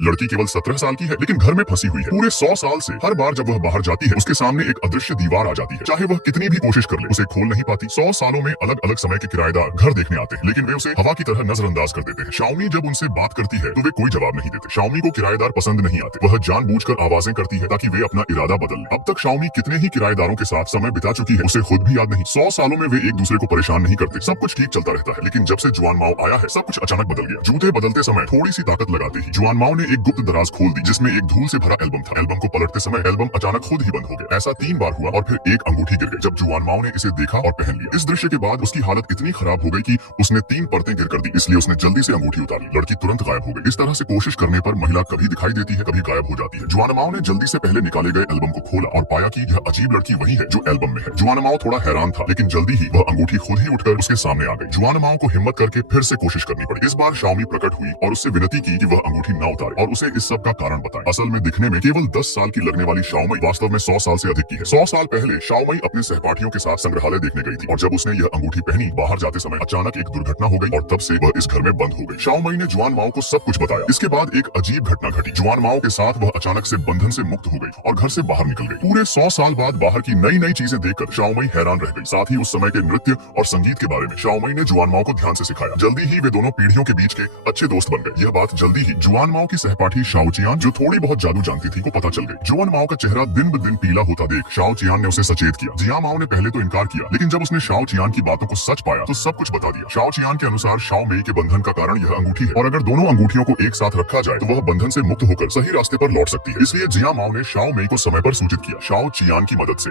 लड़की केवल 17 साल की है लेकिन घर में फंसी हुई है। पूरे 100 साल से हर बार जब वह बाहर जाती है उसके सामने एक अदृश्य दीवार आ जाती है। चाहे वह कितनी भी कोशिश कर ले उसे खोल नहीं पाती। 100 सालों में अलग अलग समय के किराएदार घर देखने आते हैं लेकिन वे उसे हवा की तरह नजरअंदाज कर देते हैं। शाओमी जब उनसे बात करती है तो वे कोई जवाब नहीं देते। शाओमी को किराएदार पसंद नहीं आते। वह जानबूझकर आवाजें करती है ताकि वे अपना इरादा बदल ले। अब तक शाओमी कितने ही किराएदारों के साथ समय बिता चुकी है उसे खुद भी याद नहीं। 100 सालों में वे एक दूसरे को परेशान नहीं करते। सब कुछ ठीक चलता रहता है लेकिन जब से जुआन माओ आया है सब कुछ अचानक बदल गया। जूते बदलते समय थोड़ी सी ताकत लगाते ही जुआन माओ ने एक गुप्त दराज खोल दी जिसमें एक धूल से भरा एल्बम था। एल्बम को पलटते समय एल्बम अचानक खुद ही बंद हो गया। ऐसा 3 बार हुआ और फिर एक अंगूठी गिर गई। जब जुआन माओ ने इसे देखा और पहन लिया। इस दृश्य के बाद उसकी हालत इतनी खराब हो गई कि उसने 3 परतें गिर कर दी, इसलिए उसने जल्दी से अंगूठी उतार ली। लड़की तुरंत गायब हो गई। इस तरह से कोशिश करने पर महिला कभी दिखाई देती है कभी गायब हो जाती है। जुआन माओ ने जल्दी से पहले निकाले गए एल्बम को खोला और पाया कि यह अजीब लड़की वही है जो एल्बम में है। जुआन माओ थोड़ा हैरान था लेकिन जल्दी ही वह अंगूठी खुद ही उठकर उसके सामने आ गई। जुआन माओ को हिम्मत करके फिर से कोशिश करनी पड़ी। इस बार शाओमी प्रकट हुई और उससे विनती की कि वह अंगूठी न उतारे और उसे इस सब का कारण बताए। असल में दिखने में केवल 10 साल की लगने वाली शाओमी वास्तव में 100 साल से अधिक की है। 100 साल पहले शाओमी अपने सहपाठियों के साथ संग्रहालय देखने गई थी और जब उसने यह अंगूठी पहनी बाहर जाते समय अचानक एक दुर्घटना हो गई और तब से वह इस घर में बंद हो गई। शाओमी ने जुआन माओ को सब कुछ बताया। इसके बाद एक अजीब घटना घटी। जुआन माओ के साथ वह अचानक से बंधन से मुक्त हो गई और घर से बाहर निकल गई। पूरे 100 साल बाद बाहर की नई नई चीजें देखकर शाओमी हैरान रह गई। साथ ही उस समय के नृत्य और संगीत के बारे में शाओमी ने जुआन माओ को ध्यान से सिखाया। जल्दी ही वे दोनों पीढ़ियों के बीच के अच्छे दोस्त बन गए। यह बात जल्दी ही जुआन माओ की सहपाठी शाओ चियान जो थोड़ी बहुत जादू जानती थी को पता चल गई। जुआन माओ का चेहरा दिन ब दिन पीला होता देख शाओ चियान ने उसे सचेत किया। जिया माओ ने पहले तो इनकार किया लेकिन जब उसने शाओ चियान की बातों को सच पाया तो सब कुछ बता दिया। शाओ चियान के अनुसार शाओ मेई के बंधन का कारण यह अंगूठी है और अगर दोनों अंगूठियों को एक साथ रखा जाए तो वह बंधन से मुक्त होकर सही रास्ते पर लौट सकती है। इसलिए जिया माओ ने शाओ मेई को समय पर सूचित किया शाओ चियान की मदद से।